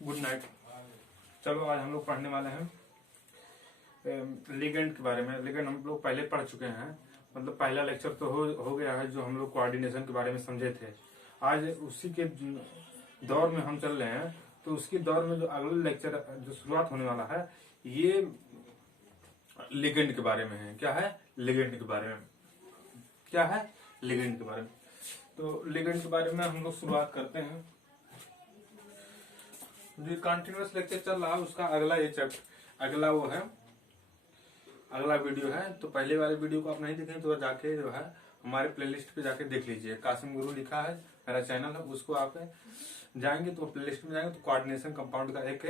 Good night. चलो आज हम लोग पढ़ने वाले हैं लिगेंड के बारे में। लिगेंड हम लोग पहले पढ़ चुके हैं, मतलब पहला लेक्चर तो हो गया है जो हम लोग कोऑर्डिनेशन के बारे में समझे थे। आज उसी के दौर में हम चल रहे हैं, तो उसके दौर में जो अगला लेक्चर जो शुरुआत होने वाला है ये लिगेंड के बारे में है। क्या है? लिगेंड के बारे में। क्या है? लिगेंड के बारे में। तो लिगेंड के बारे में हम लोग शुरुआत करते हैं। जो कंटिन्यूअस लेक्चर चल रहा है उसका अगला ये चैप्टर अगला वो है, अगला वीडियो है। तो पहले वाले वीडियो को आप नहीं देखें तो जाके जो है हमारे प्लेलिस्ट पे जाके देख लीजिए। कासिम गुरु लिखा है, मेरा चैनल है, उसको आप जाएंगे तो प्लेलिस्ट में जाएंगे तो कोऑर्डिनेशन कंपाउंड का एक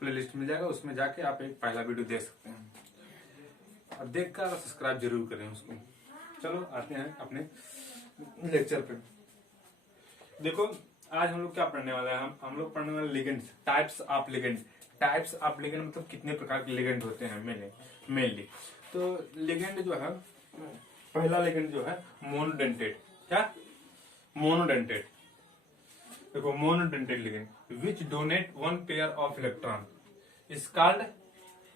प्लेलिस्ट मिल जाएगा, उसमें जाके आप एक पहला वीडियो देख सकते हैं और देख कर सब्सक्राइब जरूर करें उसको। चलो आते हैं अपने लेक्चर पे। देखो आज हम लोग क्या पढ़ने वाले हैं, हम लोग पढ़ने वाले ligand, types of ligand. Types of ligand मतलब कितने प्रकार के लिगेंड होते हैं मेनली। तो लिगेंड जो है, पहला लिगेंड जो है मोनोडेंटेड। क्या? मोनोडेंटेड। देखो monodentate ligand which donate one pair of electron is called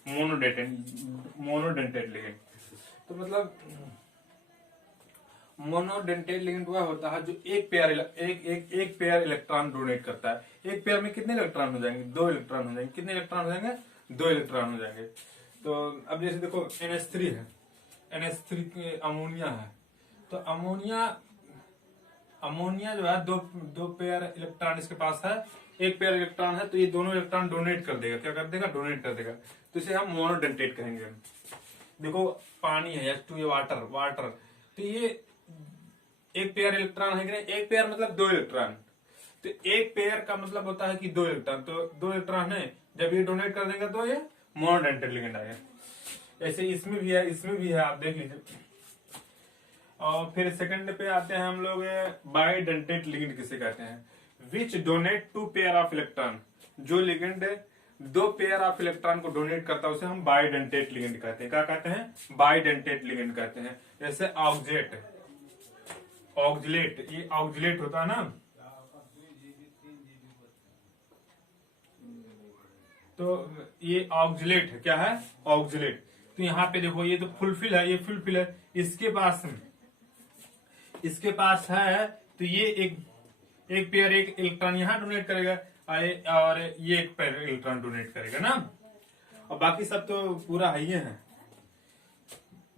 monodentate ligand. तो मतलब मोनोडेंटेड लिगेंड वह होता है जो एक पेयर इलेक्ट्रॉन डोनेट करता है। एक पेयर में कितने इलेक्ट्रॉन हो जाएंगे? 2 इलेक्ट्रॉन हो जाएंगे। कितने इलेक्ट्रॉन हो जाएंगे? 2 इलेक्ट्रॉन हो जाएंगे। तो अब जैसे देखो NH3 है, NH3 के अमोनिया है, तो अमोनिया जो है दो पेयर इलेक्ट्रॉन इसके पास है। एक पेयर इलेक्ट्रॉन है तो ये दोनों इलेक्ट्रॉन डोनेट कर देगा। क्या कर देगा? डोनेट कर देगा। तो इसे हम मोनोडेंटेड कहेंगे। देखो पानी है H2, वाटर, तो ये एक पेयर इलेक्ट्रॉन है कि नहीं? एक पेयर मतलब 2 इलेक्ट्रॉन। तो एक पेयर का मतलब होता है कि 2 इलेक्ट्रॉन, तो 2 इलेक्ट्रॉन है, जब ये डोनेट कर देगा तो ये मोनोडेंटेड लिगेंड आएगा। ऐसे इसमें भी है, आप देख लीजिए। और फिर सेकंड पे आते हैं हम लोग बाइडेंटेड लिगेंड किसे कहते हैं? विच डोनेट 2 पेयर ऑफ इलेक्ट्रॉन। जो लिगेंड 2 पेयर ऑफ इलेक्ट्रॉन को डोनेट करता है उसे हम बाइडेंटेड लिगेंड कहते हैं। क्या कहते हैं? बाइडेंटेड लिगेंड कहते हैं। जैसे ऑक्जिलेट, ये ऑक्जिलेट होता है ना, तो ये ऑक्जिलेट है। क्या है? ऑक्जिलेट। तो यहाँ पे देखो ये तो फुलफिल है, ये फुलफिल है, इसके पास है, तो ये एक पेयर एक इलेक्ट्रॉन यहाँ डोनेट करेगा और ये एक पेयर इलेक्ट्रॉन डोनेट करेगा ना। और बाकी सब तो पूरा है, ये है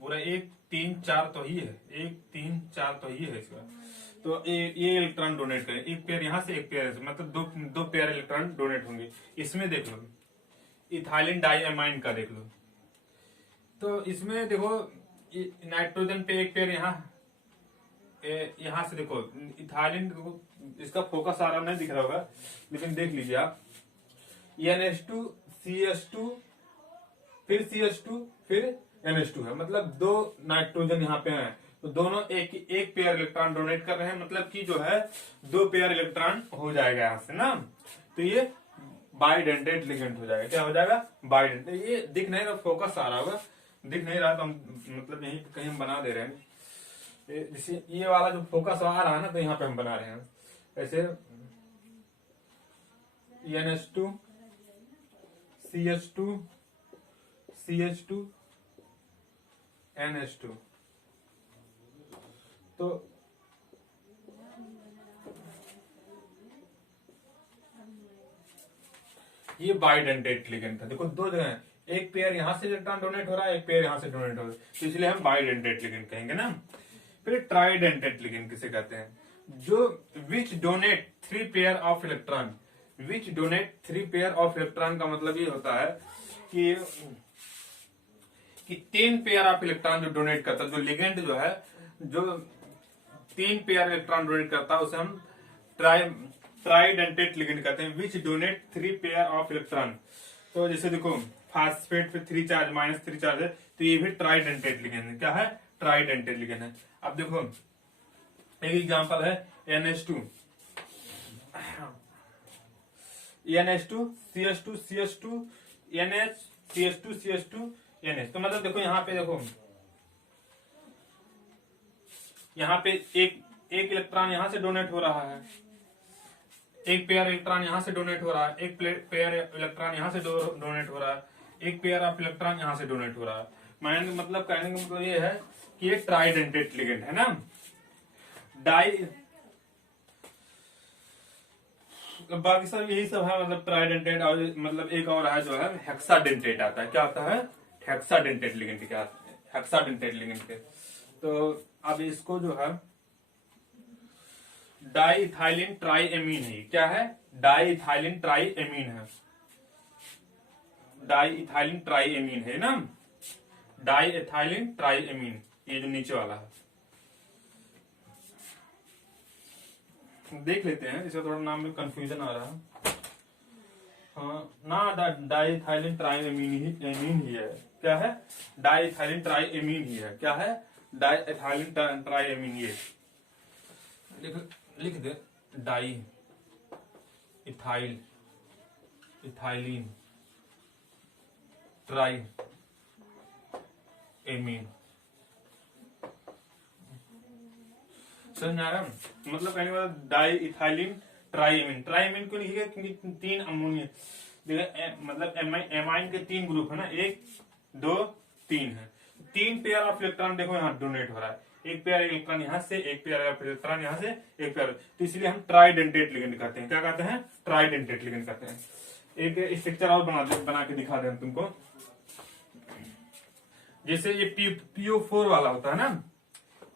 पूरा 1 3 4 तो ही है, 1 3 4 तो ही है इसका। तो ये इलेक्ट्रॉन डोनेट करें, एक पेयर यहाँ से एक पेयर से, मतलब दो पेयर इलेक्ट्रॉन डोनेट होंगे। इसमें देख लो इथाइलिन डाइअमाइन का देख लो, तो इसमें देखो नाइट्रोजन पे एक पेयर यहाँ से देखो इथाइलिन, इसका फोकस आ रहा नहीं दिख रहा होगा लेकिन देख लीजिए आप, NH2 CH2 फिर CH2 फिर NH2 है, मतलब 2 नाइट्रोजन यहाँ पे हैं, तो दोनों एक पेयर इलेक्ट्रॉन डोनेट कर रहे हैं, मतलब कि जो है 2 पेयर इलेक्ट्रॉन हो जाएगा यहाँ से ना। तो ये बाइडेंटेड लिगेंड हो जाएगा। क्या हो जाएगा? बाइडेंटेड। ये दिख नहीं रहा, फोकस आ रहा होगा, दिख नहीं रहा तो हम मतलब यहीं कहीं हम बना दे रहे हैं। जैसे ये वाला जो फोकस आ रहा है ना, तो यहाँ पे हम बना रहे हैं ऐसे NH2 CH2 CH2 NH2। तो ये बाइडेंटेड लिगेंड था। देखो 2 जगह है, एक पेयर यहाँ से इलेक्ट्रॉन डोनेट हो रहा है, एक पेयर यहाँ से डोनेट हो रहा है, तो इसलिए हम बाइडेंटेड लिगेंड कहेंगे ना। फिर ट्राइडेंटेड लिगेंड किसे कहते हैं? जो which donate 3 pair of electron. Which donate 3 pair of electron का मतलब ये होता है कि 3 पेयर ऑफ इलेक्ट्रॉन जो डोनेट करता है, जो लिगेंड जो है जो 3 पेयर इलेक्ट्रॉन डोनेट करता है उसे हम ट्राइडेंटेड लिगेंड कहते हैं। विच डोनेट 3 पेयर ऑफ इलेक्ट्रॉन। तो जैसे देखो फास्फेट पे 3 चार्ज -3 चार्ज है, तो ये भी ट्राइडेंटेड लिगेंड है। क्या है? ट्राइडेंटेड लिगेंड है। अब देखो एक एग्जांपल है NH2 CH2 CH2 NH CH2 CH2 NH। तो मतलब देखो यहाँ पे देखो, यहाँ पे एक इलेक्ट्रॉन यहाँ से डोनेट हो रहा है, एक पेयर इलेक्ट्रॉन यहाँ से डोनेट हो रहा है, एक पेयर इलेक्ट्रॉन यहाँ से डोनेट हो रहा है, एक पेयर ऑफ इलेक्ट्रॉन यहाँ से डोनेट हो रहा है। मतलब कहने का मतलब ये है कि ये ट्राइडेंटेट लिगेंड है ना। डाई बाकी सब यही सब है, मतलब ट्राइडेंटेट, और मतलब एक और है जो है हेक्साडेंटेट आता है। क्या आता है? Hexadentate ligand. क्या हेक्साडेंटेट लिगेंड के। तो अब इसको जो है डाइइथाइलिन ट्राइएमीन है। क्या है? डाइइथाइलिन ट्राइएमीन है। डाइइथाइलिन ट्राइएमीन है ना, डाइइथाइलिन ट्राइएमीन, ये जो नीचे वाला है। देख लेते हैं, इसे थोड़ा नाम में कंफ्यूजन आ रहा है। हाँ ना, डाइइथाइलिन ट्राइएमीन ही है। क्या है? डाइइथाइलिन ट्राइएमीन ही है। क्या है? डाइइथाइलिन ट्राइएमीन। ये लिख दे, di ethyl ethylene tri amine. समझ आ रहा है? मतलब कहने का डाई इथाइलिन ट्राइएमीन। ट्राइएमीन क्यों लिखेगा? क्योंकि 3 अमोनिया, मतलब एमाइन के 3 ग्रुप है ना, 1 2 3 है। 3 पेयर ऑफ इलेक्ट्रॉन देखो यहाँ डोनेट हो रहा है, एक पेयर इलेक्ट्रॉन यहाँ से, एक पेयर ऑफ इलेक्ट्रॉन यहाँ से, एक पेयर। तो इसलिए हम ट्राइडेंटेट लिगेंड कहते हैं। क्या कहते हैं? ट्राइडेंटेट लिगेंड कहते हैं। एक स्ट्रक्चर और बना के दिखा दें तुमको। जैसे ये PO4 वाला होता है ना,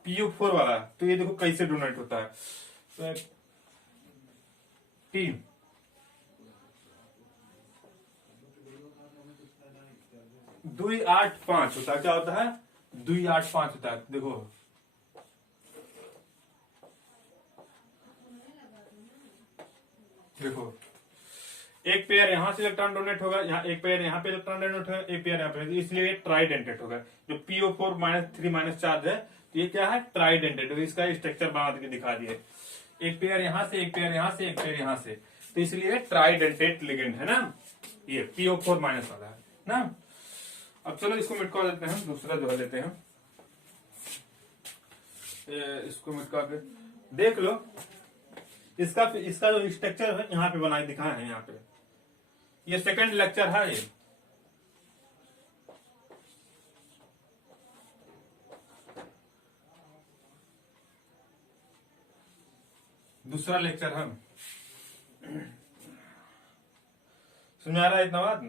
PO4 वाला, तो ये देखो कैसे डोनेट होता है। तो T 285 होता है। क्या होता है? 285 होता है। देखो देखो, एक पेयर यहाँ से इलेक्ट्रॉन डोनेट होगा, यहाँ एक पेयर यहाँ पे इलेक्ट्रॉन डोनेट होगा, एक पेयर यहाँ पे, इसलिए ये ट्राइडेंटेट होगा। जो PO4-3 चार्ज है, तो ये क्या है? ट्राइडेंटेट। इसका स्ट्रक्चर बना के दिखा दिए, एक पेयर यहाँ से, एक पेयर यहाँ से, एक पेयर यहाँ से, तो इसलिए ट्राइडेंटेट लिगेंड है ना, ये PO4- वाला है ना। अब चलो इसको मिटका देते हैं, दूसरा जो है लेते हैं, इसको मिटका के देख लो। इसका जो स्ट्रक्चर है यहाँ पे बनाए दिखाए हैं, यहाँ पे ये सेकंड लेक्चर है। ये दूसरा लेक्चर है। समझ आ रहा है इतना बात?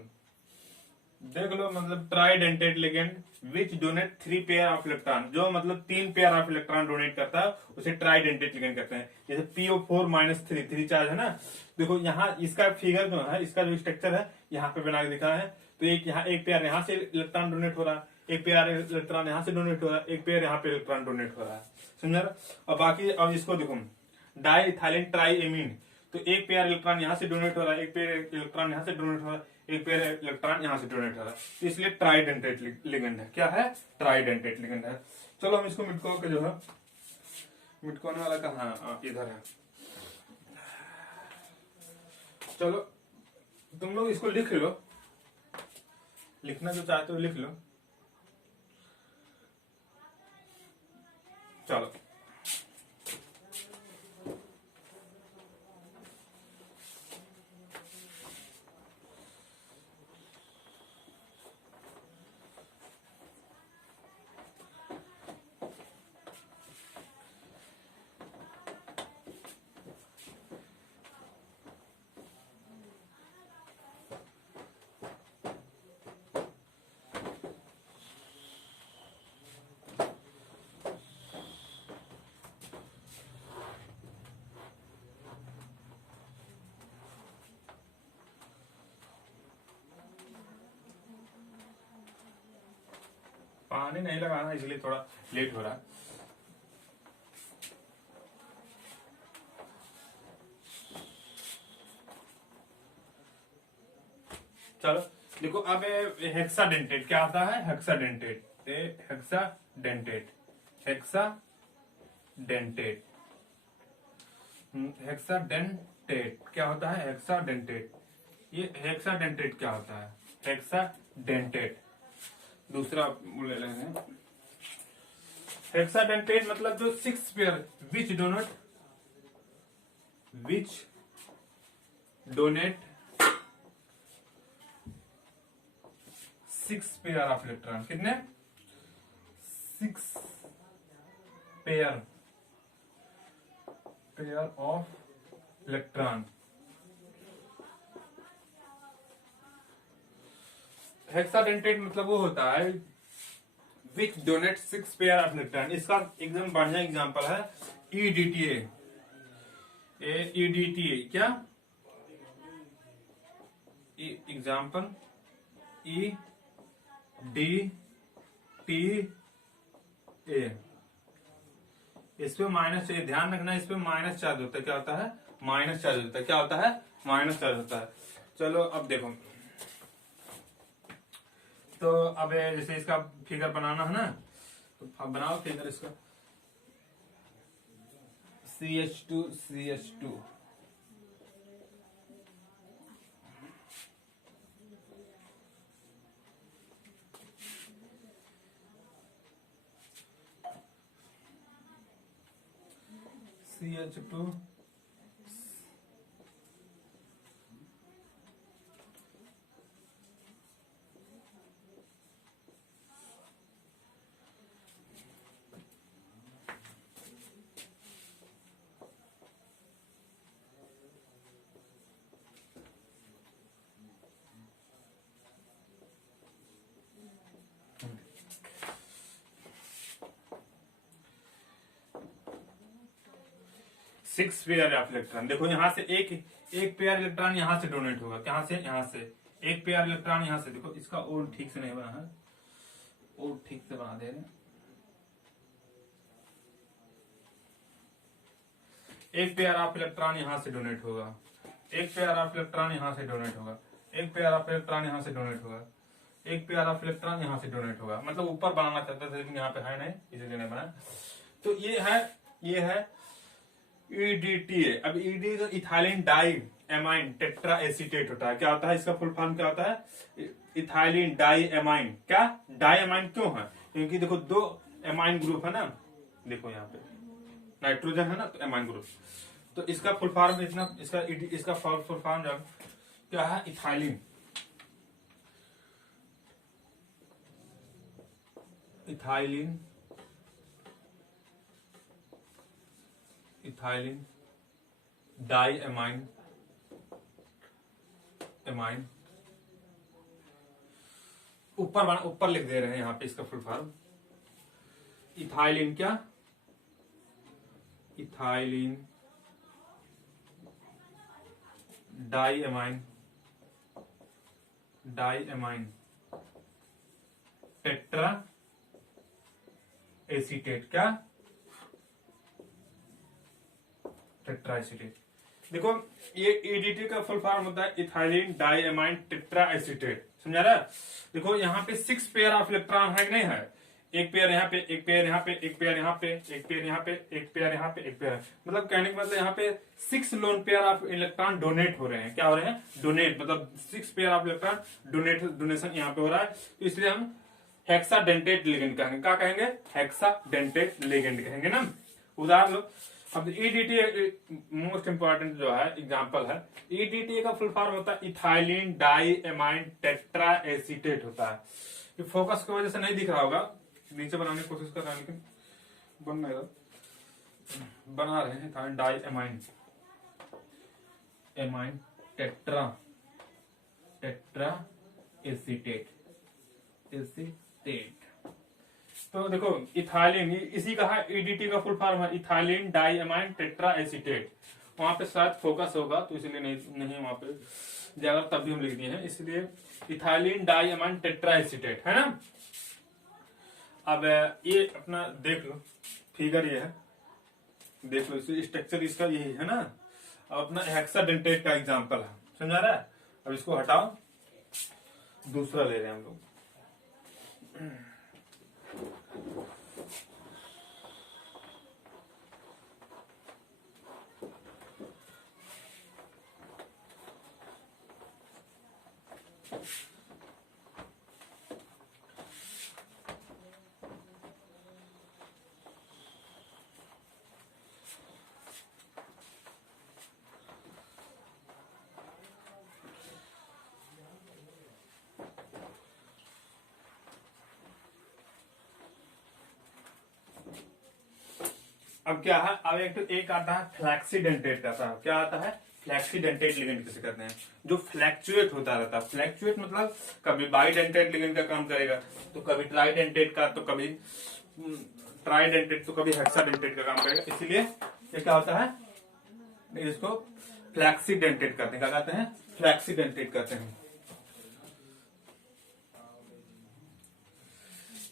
देख लो, मतलब tridentate ligand which donate 3 pair of electron, जो मतलब 3 पेयर ऑफ इलेक्ट्रॉन डोनेट करता है उसे ट्राइडेंटेट लिगेंड कहते हैं। जैसे PO4-3 चार्ज है ना, देखो यहाँ इसका फिगर जो है, इसका जो स्ट्रक्चर है यहाँ पे बना के दिखा है। तो एक पेयर यहाँ से इलेक्ट्रॉन डोनेट हो रहा है, एक पेयर इलेक्ट्रॉन यहाँ से डोनेट हो रहा है, एक पेयर यहाँ पे इलेक्ट्रॉन डोनेट हो रहा है। समझा? और बाकी अब इसको देखो, डाइइथाइलिन ट्राइएमीन, तो एक पेयर इलेक्ट्रॉन यहाँ से डोनेट हो रहा है, एक पेयर इलेक्ट्रॉन यहाँ से डोनेट हो रहा है, एक पेयर इलेक्ट्रॉन यहाँ से डोनेट हो रहा है, तो इसलिए ट्राइडेंटेट लिगेंड है। क्या है? ट्राइडेंटेट लिगेंड है। चलो हम इसको मिटको के जो है, मिटकोने वाला कहाँ? इधर है। चलो तुम लोग इसको लिख लो, लिखना जो चाहते हो लिख लो। चलो पानी नहीं लगाना, इसलिए थोड़ा लेट हो रहा है। चलो देखो, अब हेक्साडेंटेट क्या आता है? हेक्साडेंटेट हेक्साडेंटेट हेक्साडेंटेट हेक्साडेंटेट क्या होता है? हेक्साडेंटेट। ये हेक्साडेंटेट क्या होता है? हेक्साडेंटेट दूसरा ले लेंगे। हेक्साडेंटेट मतलब जो 6 pair which donate 6 pair of electron. कितने? 6 पेयर ऑफ इलेक्ट्रॉन। हेक्साडेंटेट मतलब वो होता है विच डोनेट 6 पेयर ऑफ इलेक्ट्रॉन। इसका एकदम बढ़िया एग्जांपल है ईडीटीए। ईडीटीए क्या example? E D T A. इस पे माइनस चाहिए, ध्यान रखना, इस पे माइनस चार्ज होता है। क्या होता है? माइनस चार्ज होता है। क्या होता है? माइनस चार्ज होता है। चलो अब देखो, तो अब जैसे इसका फिगर बनाना है ना, तो बनाओ फिगर इसका। CH2 CH2 CH2 6 pair of electron. देखो यहाँ से एक पेयर इलेक्ट्रॉन यहाँ से डोनेट होगा। कहाँ से? यहाँ से एक पेयर इलेक्ट्रॉन यहाँ से। देखो इसका और ठीक से नहीं बना है, और ठीक से बना दे रहे। एक पेयर ऑफ इलेक्ट्रॉन यहाँ से डोनेट होगा, एक पेयर ऑफ इलेक्ट्रॉन यहाँ से डोनेट होगा, एक पेयर ऑफ इलेक्ट्रॉन यहाँ से डोनेट होगा, एक पेयर ऑफ इलेक्ट्रॉन यहाँ से डोनेट होगा। मतलब ऊपर बनाना चाहता था लेकिन यहाँ पे है नहीं, इसलिए नहीं बना। तो ये है ईडीटीए। अब ईडी तो ethylene die amine tetra acetate होता है। क्या होता है? इसका फुल फॉर्म क्या होता है? Ethylene die amine. क्या डाई एमाइन क्यों है? क्योंकि देखो 2 एमाइन ग्रुप है ना, देखो यहाँ पे नाइट्रोजन है ना, तो एमाइन ग्रुप। तो इसका फुल फॉर्म इतना, इसका फुल फॉर्म जब क्या है? Ethylene. Ethylene ethylene die amine ऊपर लिख दे रहे हैं यहाँ पे इसका फुल फॉर्म। इथाइलिन क्या? Ethylene die amine tetra acetate. क्या? Tetra acetate. देखो ये ईडीटी का फुल फॉर्म होता है ethylene die amine tetra acetate. समझा रहा? देखो यहाँ पे 6 पेयर ऑफ इलेक्ट्रॉन है कि नहीं है? एक पेयर यहाँ पे, एक पेयर यहाँ पे, एक पेयर यहाँ पे, एक पेयर यहाँ पे, एक पेयर यहाँ पे, एक पेयर। मतलब कहने का मतलब यहाँ पे 6 lone pair of electron donate हो रहे हैं। क्या हो रहे हैं? डोनेट। मतलब 6 पेयर ऑफ इलेक्ट्रॉन डोनेशन यहाँ पे हो रहा है। तो इसलिए हम हेक्साडेंटेट लिगेंड कहेंगे। क्या कहेंगे? हेक्साडेंटेट लिगेंड कहेंगे ना। उदाहरण लो, अब ईडीटी मोस्ट इंपॉर्टेंट जो है एग्जांपल है। ईडीटी का फुल फॉर्म होता है ethylene die amine tetra acetate होता है। ये फोकस की वजह से नहीं दिख रहा होगा, नीचे बनाने की कोशिश कर रहे हैं लेकिन बन नहीं रहा। बना रहे हैं ethylene die amine tetra acetate. तो देखो इथाइलिन, इसी का है ईडीटी का फुल फॉर्म है ethylene die amine tetra acetate. वहां पे शायद फोकस होगा तो इसलिए नहीं वहां पे ज्यादा, तब भी हम लिख दिए हैं। इसलिए ethylene die amine tetra acetate है ना। अब ये अपना देख लो, फिगर ये है, देख लो स्ट्रक्चर इसका यही है ना। अब अपना हेक्साडेंटेट का एग्जांपल है, समझा रहा है? अब इसको हटाओ, दूसरा ले रहे हैं हम लोग। अब क्या है, अब एक आता है फ्लैक्सीडेंटेट का था। क्या आता है, फ्लैक्सीडेंटेट लिगेंड किसे कहते हैं, जो फ्लैक्चुएट होता रहता है। फ्लैक्चुएट मतलब कभी बाइडेंटेट लिगेंड का काम करेगा, तो कभी ट्राइडेंटेट का, तो कभी ट्राइडेंटेट, तो कभी हेक्साडेंटेट का काम करेगा। इसीलिए ये क्या होता है, इसको फ्लैक्सीडेंटेट कहते हैं। क्या कहते हैं, फ्लैक्सीडेंटेट कहते हैं।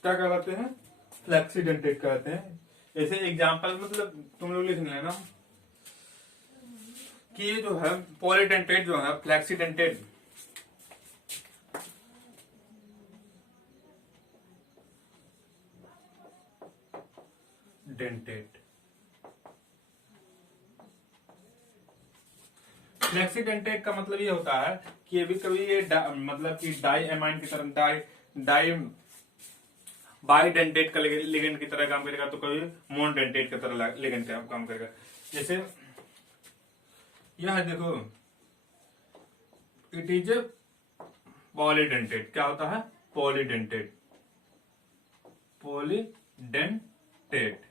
क्या कहते हैं, फ्लैक्सीडेंटेट कहते हैं। जैसे एग्जांपल मतलब तुम लोग लिख लेना कि ये जो है पॉलीडेंटेट जो है, फ्लैक्सीडेंटेट डेंटेट, फ्लैक्सीडेंटेट का मतलब ये होता है कि अभी कभी ये मतलब कि डाई एमाइन की तरह डाई बाइडेंटेट का लिगेंड की तरह काम करेगा, तो कभी मोनोडेंटेट की तरह लिगेंड का काम करेगा। जैसे यह देखो, इट इज ए पॉलीडेंटेट। क्या होता है, पॉलीडेंटेट, पॉलीडेंटेट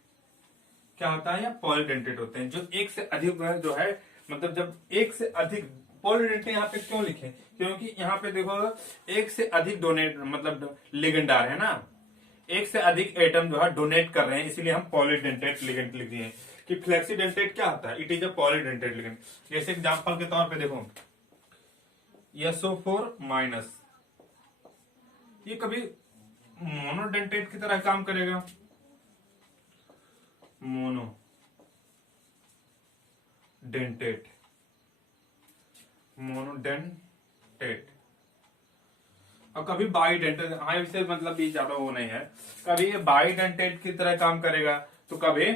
क्या होता है, या पॉलीडेंटेट होते हैं जो एक से अधिक जो है, मतलब जब एक से अधिक पॉलीडेंटेट यहाँ पे क्यों लिखे, क्योंकि यहाँ पे देखो एक से अधिक डोनेट मतलब लिगेंड आ रहे हैं ना, एक से अधिक एटम जो है डोनेट कर रहे हैं, इसीलिए हम पॉलीडेंटेट लिगेंड लिख दिए कि फ्लेक्सीडेंटेट क्या होता है, it is a polydentate ligand. जैसे एग्जांपल के तौर पे देखो SO4-, ये कभी मोनोडेंटेट की तरह काम करेगा, मोनोडेंटेट, मोनोडेंटेट, और कभी बाइडेंटेट, हाँ इससे मतलब ये ज्यादा वो नहीं है, कभी ये बाइडेंटेट की तरह काम करेगा, तो कभी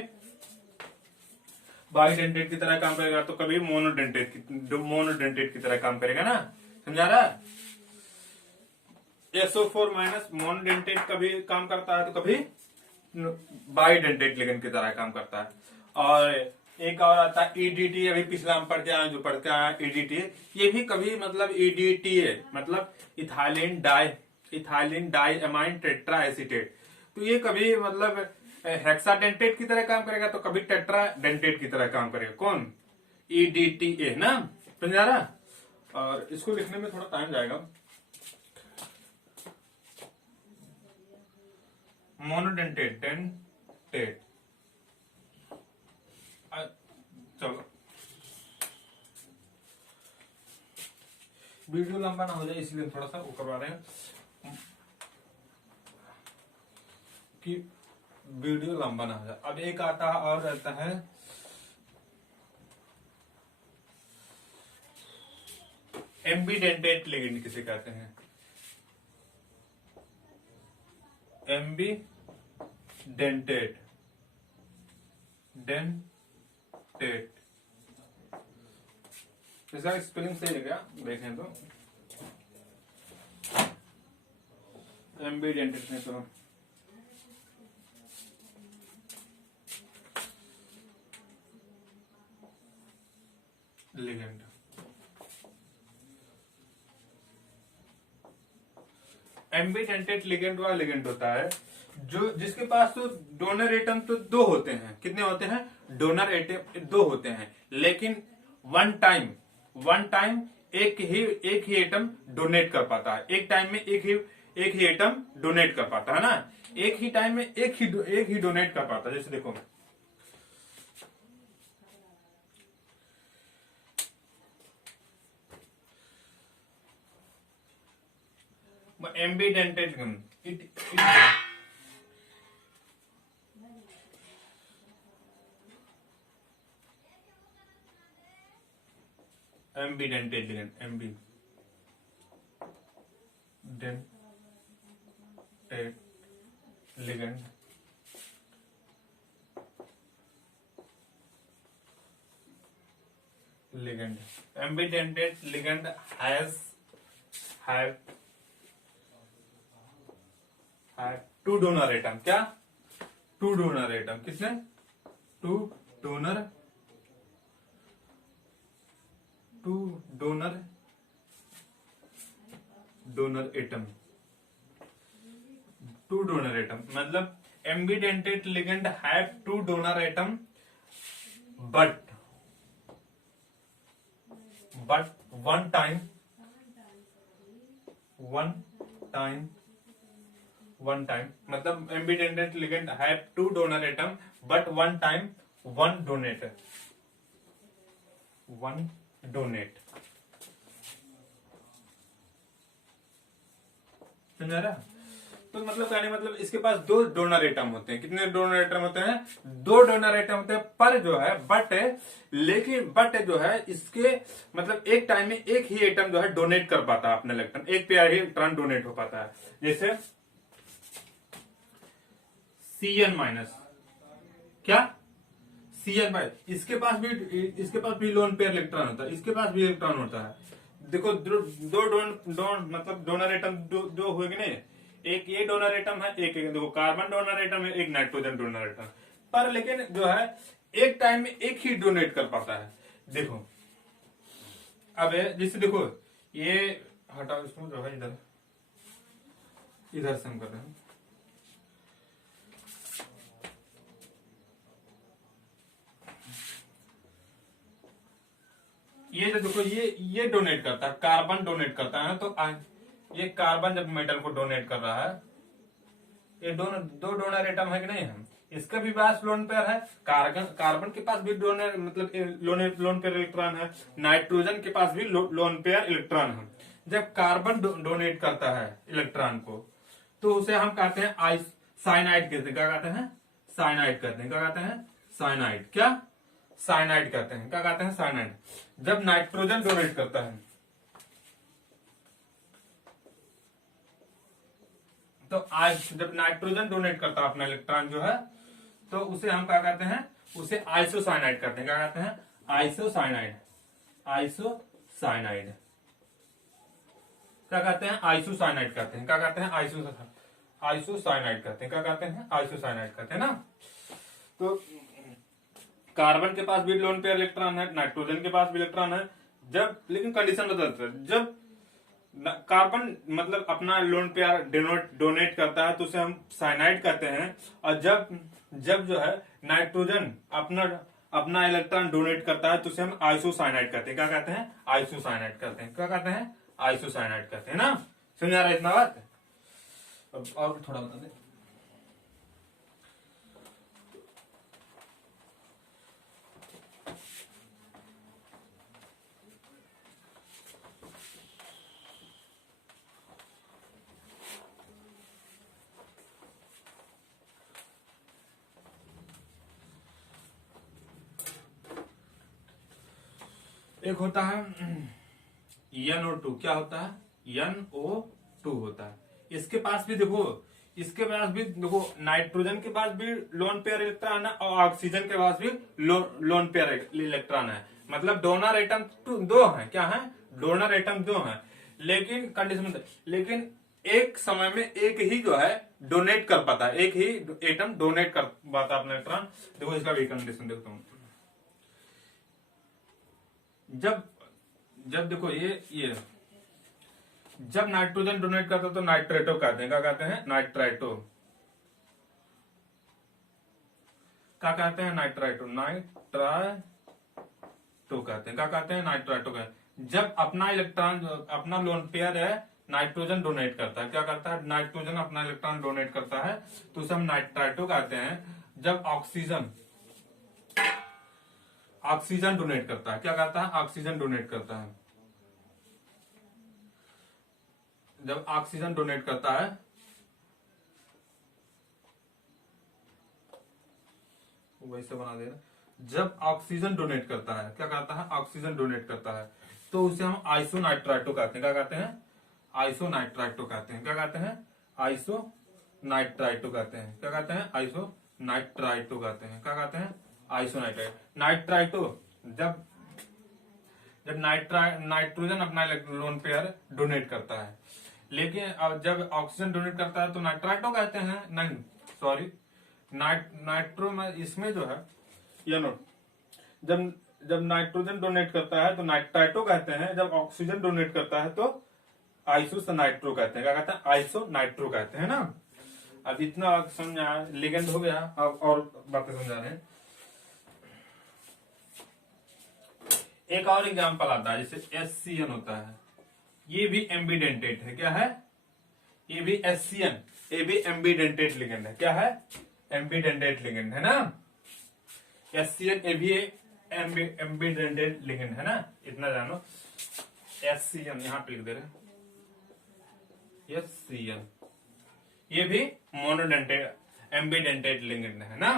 बाइडेंटेट की तरह काम करेगा, तो कभी मोनोडेंटेट की तरह काम करेगा ना, समझा रहा है। SO4- मोनोडेंटेट कभी काम करता है, तो कभी बाइडेंटेट लिगेंड की तरह काम करता है। और एक और आता है EDT, अभी पिछला हम पढ़ के आए, जो पढ़ के आए EDT, ये भी कभी मतलब EDT है, मतलब ethylene die amine tetra acetate, तो ये कभी मतलब हेक्साडेंटेट की तरह काम करेगा, तो कभी टेट्राडेंटेट की तरह काम करेगा। कौन, EDTA ना, समझा रहा। और इसको लिखने में थोड़ा टाइम जाएगा। मोनोडेंटेट, डेंटेट, चलो वीडियो लंबा ना हो जाए इसलिए थोड़ा सा वो करवा रहे हैं कि वीडियो लंबा ना हो जाए। अब एक आता और रहता है एम्बीडेंटेट लिगेंड किसे कहते हैं, एम्बीडेंटेट डेंटेट, इसका स्पेलिंग सही है क्या, देखें तो एम्बीडेंटेट में तो लिगेंड, एम्बीडेंटेट लिगेंड वाला लिगेंड होता है जो जिसके पास तो डोनर एटम तो दो होते हैं। कितने होते हैं, डोनर एटम दो होते हैं, लेकिन वन टाइम एक ही एटम डोनेट कर पाता है। एक टाइम में एक ही एटम डोनेट कर पाता है ना, एक ही टाइम में एक ही डोनेट कर पाता है। जैसे देखो ambidentate ambidentate ligand, ambidentate ligand ambidentate ligand have two donor atom. क्या, टू डोनर एटम, किसने, two donor atom, two donor atom मतलब ambidentate ligand have two donor atom but one time मतलब ambident ligand have two donor atom but one time one donate समझा रहा। तो मतलब कहने मतलब इसके पास दो डोनर एटम होते हैं। कितने डोनर एटम होते हैं? दो डोनर एटम होते हैं। पर जो है बट जो है इसके मतलब एक टाइम में एक ही एटम जो है डोनेट कर पाता है अपने इलेक्ट्रॉन, एक पेयर ही इलेक्ट्रॉन डोनेट हो पाता है। जैसे Cn माइनस क्या Cn माइनस इसके पास भी लोन पेयर इलेक्ट्रॉन होता है, इसके पास भी इलेक्ट्रॉन होता है। देखो दो मतलब डोनर एटम दो हुए कि नहीं, एक ये डोनर एटम है, एक देखो कार्बन डोनर एटम है, एक नाइट्रोजन डोनर एटम। पर लेकिन जो है एक टाइम में एक ही डोनेट कर पाता है। देखो अब जैसे देखो ये हटाओ, इसको जो है इधर से हम कर रहे हैं। ये जो देखो ये डोनेट करता है, कार्बन डोनेट करता है। तो ये कार्बन जब मेटल को डोनेट कर रहा है, ये दो डोनर एटम है कि नहीं है, इसका भी पास लोन पेयर है। कार्बन के पास भी डोनर मतलब लोन पेयर इलेक्ट्रॉन है, नाइट्रोजन के पास भी लोन पेयर इलेक्ट्रॉन है। जब कार्बन डोनेट करता है इलेक्ट्रॉन को तो उसे हम कहते हैं साइनाइड कहते हैं। क्या कहते हैं? साइनाइड कहते हैं। क्या कहते हैं? साइनाइड। क्या साइनाइड कहते हैं? क्या कहते हैं? साइनाइड। जब नाइट्रोजन डोनेट करता है तो आज जब नाइट्रोजन डोनेट करता है अपना इलेक्ट्रॉन जो है तो उसे हम क्या कहते हैं? उसे आइसोसाइनाइड कहते हैं। क्या कहते हैं? आइसोसाइनाइड। आइसोसाइनाइड क्या कहते हैं? आइसोसाइनाइड कहते हैं। क्या कहते हैं? आइसोसाइनाइड कहते हैं। क्या कहते हैं? आइसोसाइनाइड कहते हैं ना। तो कार्बन के पास भी लोन पेयर इलेक्ट्रॉन है, नाइट्रोजन के पास भी इलेक्ट्रॉन है। जब लेकिन कंडीशन बदलता है, जब कार्बन मतलब अपना लोन पेयर डोनेट करता है तो उसे हम साइनाइड कहते हैं। और जब जो है नाइट्रोजन अपना इलेक्ट्रॉन डोनेट करता है तो उसे हम आइसोसाइनाइड कहते हैं। क्या कहते हैं? आइसोसाइनाइड कहते हैं। क्या कहते हैं? आइसोसाइनाइड कहते हैं ना। समझा रहा इतना बात? अब और थोड़ा बता दे। एक होता है NO2। क्या होता है? NO2 होता है। इसके पास भी देखो नाइट्रोजन के पास भी लोन पेयर इलेक्ट्रॉन है और ऑक्सीजन के पास भी लोन पेयर इलेक्ट्रॉन है। मतलब डोनर एटम दो है। क्या है? डोनर एटम दो है। लेकिन कंडीशन लेकिन एक समय में एक ही जो है डोनेट कर पाता है, एक ही एटम डोनेट कर पाता है अपना इलेक्ट्रॉन। देखो इसका भी कंडीशन देखता हूं। जब देखो ये जब नाइट्रोजन डोनेट करता है तो नाइट्रेटो कहते हैं। क्या कहते हैं? नाइट्राइटो। क्या कहते हैं? नाइट्राइटो कहते हैं। क्या कहते हैं? नाइट्राइटो कहते हैं। जब अपना इलेक्ट्रॉन अपना लोन पेयर है नाइट्रोजन डोनेट करता है। क्या करता है? नाइट्रोजन अपना इलेक्ट्रॉन डोनेट करता है तो उसे हम नाइट्राइटो कहते हैं। जब ऑक्सीजन डोनेट करता है। क्या करता है? ऑक्सीजन डोनेट करता है। जब ऑक्सीजन डोनेट करता है वैसे बना देना। जब ऑक्सीजन डोनेट करता है, क्या करता है? ऑक्सीजन डोनेट करता है तो उसे हम आइसोनाइट्राइटो कहते हैं। क्या कहते हैं? आइसोनाइट्राइटो कहते हैं। क्या कहते हैं? आइसोनाइट्राइटो कहते हैं। क्या कहते हैं? आइसोनाइट्राइटो कहते हैं। क्या कहते हैं? नाइट्राइटो। जब नाइट्रोजन अपना लोन पेयर डोनेट करता है, लेकिन अब जब ऑक्सीजन डोनेट करता है तो नाइट्राइटो कहते हैं। नहीं सॉरी, नाइट्रो में इसमें जो है जब नाइट्रोजन डोनेट करता है तो नाइट्राइटो कहते हैं। जब ऑक्सीजन डोनेट करता है तो आइसोनाइट्रो कहते हैं। क्या कहते हैं? आइसोनाइट्रो कहते हैं ना। अब इतना समझा, लिगेंड हो गया। अब और बातें समझा रहे हैं। एक और एग्जांपल आता है जैसे HCN होता है, ये भी एम्बीडेंटेट है। क्या है? ये भी HCN, ये भी एम्बीडेंटेट लिगेंड है। क्या है? एम्बीडेंटेट लिगेंड है ना। HCN ये भी एम्बीडेंटेट लिगेंड है ना, इतना जानो। HCN यहां पे लिख दे रहे, HCN ये भी मोनोडेंटेट एम्बीडेंटेट लिगेंड है ना।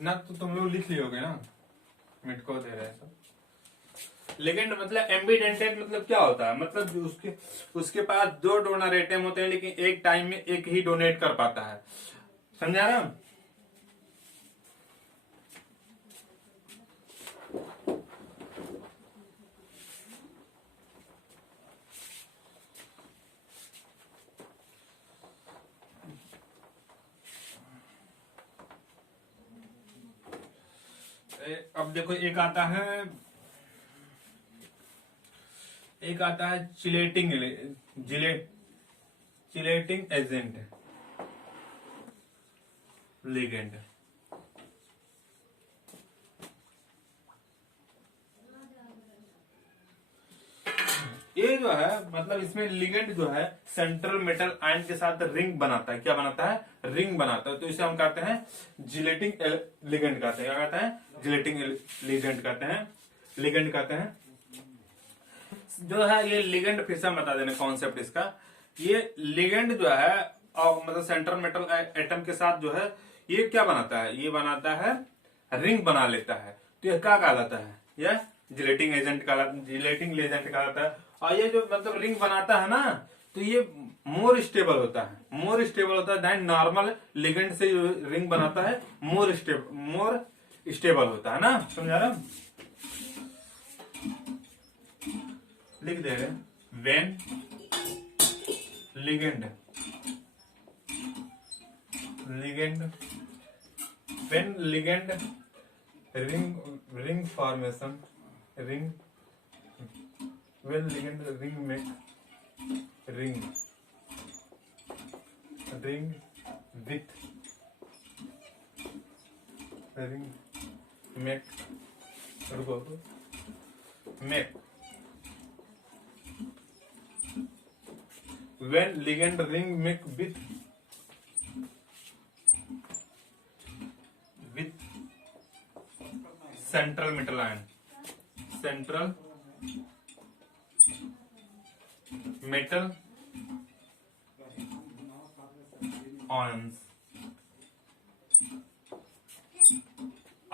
ना तो तुम लोग लिख लियोगे ना, मिटको दे रहे हैं सब। लिगेंड मतलब एम्बीडेंटेट मतलब क्या होता है, मतलब जो उसके पास दो डोनर एटम होते हैं लेकिन एक टाइम में एक ही डोनेट कर पाता है। समझा ना? अब देखो एक आता है चिलेटिंग एजेंट लिगेंड। ये जो है मतलब इसमें लिगेंड जो है सेंट्रल मेटल आयन के साथ रिंग बनाता है। क्या बनाता है? रिंग बनाता है। तो इसे हम कहते हैं जिलेटिंग लिगेंड कहते हैं। क्या कहते हैं? जिलेटिंग लिगेंड कहते हैं, लिगेंड कहते हैं। जो है ये लिगेंड फिर से हम बता देना कॉन्सेप्ट इसका। ये लिगेंड जो है और मतलब सेंट्रल मेटल एटम के साथ जो है ये क्या बनाता है? ये बनाता है रिंग बना लेता है। तो ये क्या कहलाता है? यह जिलेटिंग एजेंट जिलेटिंग एजेंट कहलाता है। और ये जो मतलब रिंग बनाता है ना, तो ये मोर स्टेबल होता है, मोर स्टेबल होता है देन नॉर्मल लिगेंड से जो रिंग बनाता है मोर स्टेबल होता है ना। समझा रहा? लिख दे रहे when ligand when ligand ring formation ring when ligand ring make ring with ring make make when ligand ring make with central metal ion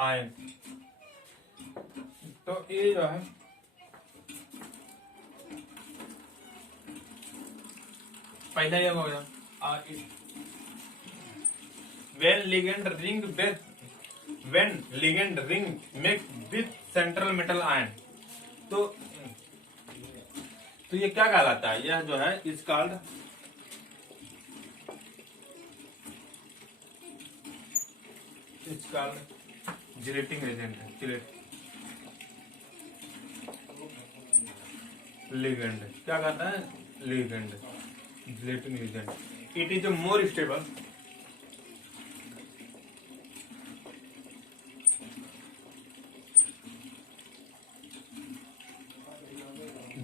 ion. तो ये जो है पहला ये हो गया when ligand ring make with central metal ion। तो ये क्या कहलाता है? यह जो है इस कॉल्ड जिलेटिंग एजेंट है। लिगेंड क्या कहता है? Ligand chelating agent. It is a more stable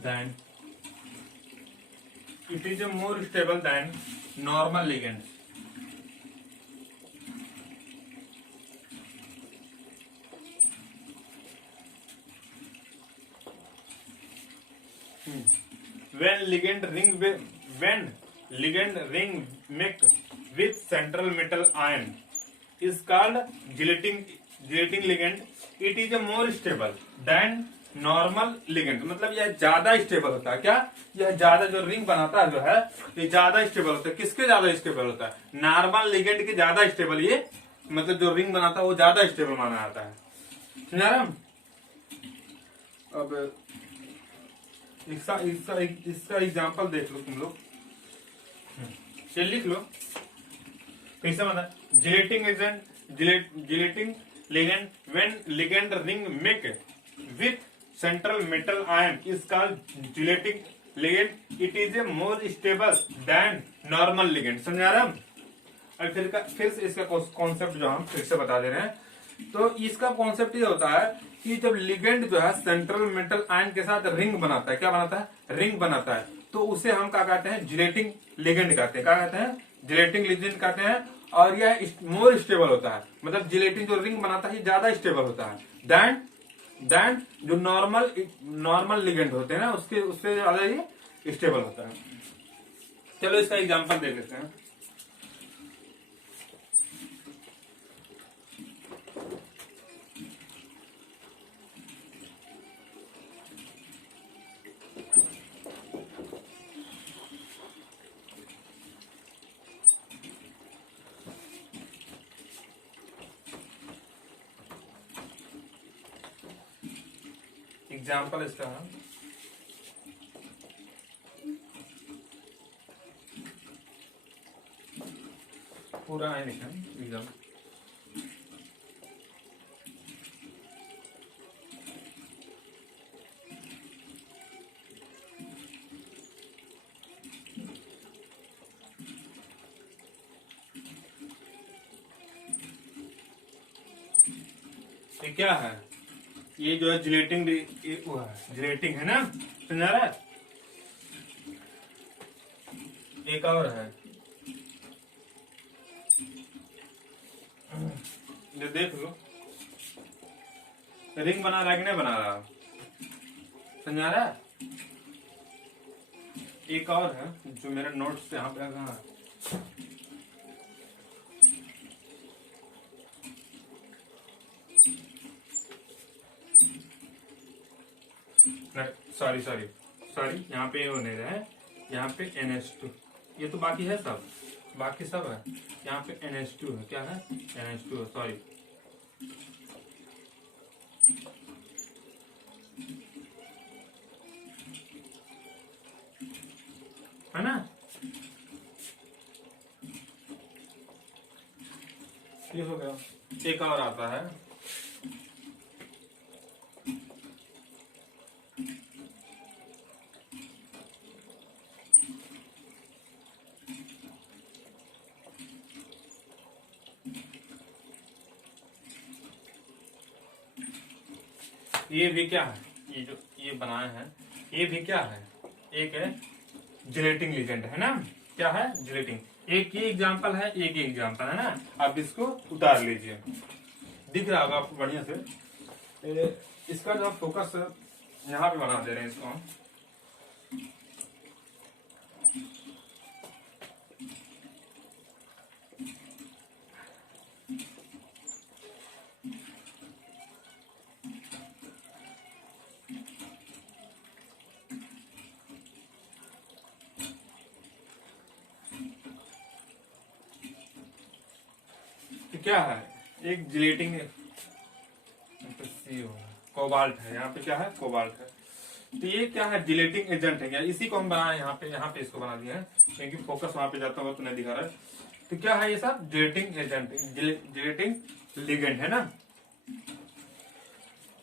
than it is a more stable than normal ligands। when ligand ring make with central metal ion is called gelating ligand। it is a more stable than normal ligand. मतलब यह ज्यादा stable होता है। क्या? यह ज्यादा जो ring बनाता है जो है ये ज्यादा स्टेबल होता है। किसके ज्यादा स्टेबल होता है? नॉर्मल लिगेंड के ज्यादा स्टेबल ये मतलब जो रिंग बनाता है वो ज्यादा स्टेबल माना जाता है। समझा रहे? अब इसका एग्जांपल देख लो तुम लोग, ये लिख लो कैसे बना। Chelating ligand when ligand ring make with central metal ion is called ligand it is a more stable than normal ligand. समझा रहे हम? और फिर से इसका कॉन्सेप्ट जो हम फिर से बता दे रहे हैं। तो इसका कॉन्सेप्ट ये होता है कि जब लिगेंड जो है सेंट्रल मेटल आयन के साथ रिंग बनाता है, क्या बनाता है? रिंग बनाता है, तो उसे हम क्या कहते हैं? जिलेटिंग लिगेंड कहते हैं। क्या कहते हैं? जिलेटिंग लिगेंड कहते हैं। और यह मोर स्टेबल होता है, मतलब जिलेटिन जो रिंग बनाता है ज्यादा स्टेबल होता है देन जो नॉर्मल लिगेंड होते हैं ना, उससे ज्यादा ही स्टेबल होता है। चलो इसका एग्जांपल दे देते हैं। एग्जाम्पल इसका है, पूरा है लिखा एग्जाम। ये क्या है? ये जो है जिलेटिंग, वो है जिलेटिंग है ना, समझा रहा है? एक और है, ये देख लो, रिंग बना रहा है कि नहीं बना रहा? समझा रहा है? एक और है जो मेरे नोट्स यहाँ पे कहाँ सॉरी यहाँ पे वो नहीं रहा है, यहाँ पे NH2, ये तो बाकी है सब, बाकी सब है। यहाँ पे NH2 है, क्या है? NH2 है, सॉरी। है ना? ये हो गया। एक और आता है, ये भी क्या है? ये जो ये बनाए हैं, ये भी क्या है? एक है जिलेटिंग लिगेंड, है ना? क्या है? जिलेटिंग। एक ये एग्जांपल है, एक ये एग्जांपल है ना। आप इसको उतार लीजिए, दिख रहा होगा आपको बढ़िया से। इसका जो फोकस यहाँ पे बना दे रहे हैं इसको हम। क्या है? एक जिलेटिंग कोबाल्ट है, यहाँ पे क्या है? कोबाल्ट है। तो ये क्या है? जिलेटिंग एजेंट है क्या? इसी को हम बनाए यहाँ पे इसको बना दिया है, क्योंकि फोकस वहां पे जाता हुआ तो नहीं दिखा रहा है। तो क्या है ये सब? जिलेटिंग एजेंट, जिलेटिंग लिगेंड, है ना?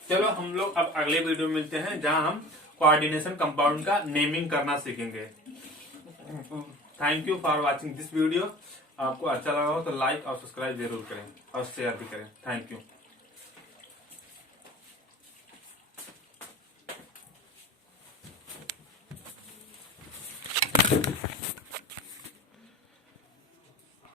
चलो हम लोग अब अगले वीडियो में मिलते हैं, जहां हम कोऑर्डिनेशन कंपाउंड का नेमिंग करना सीखेंगे। Thank you for watching this video. आपको अच्छा लगा हो तो लाइक और सब्सक्राइब जरूर करें और शेयर भी करें। Thank you.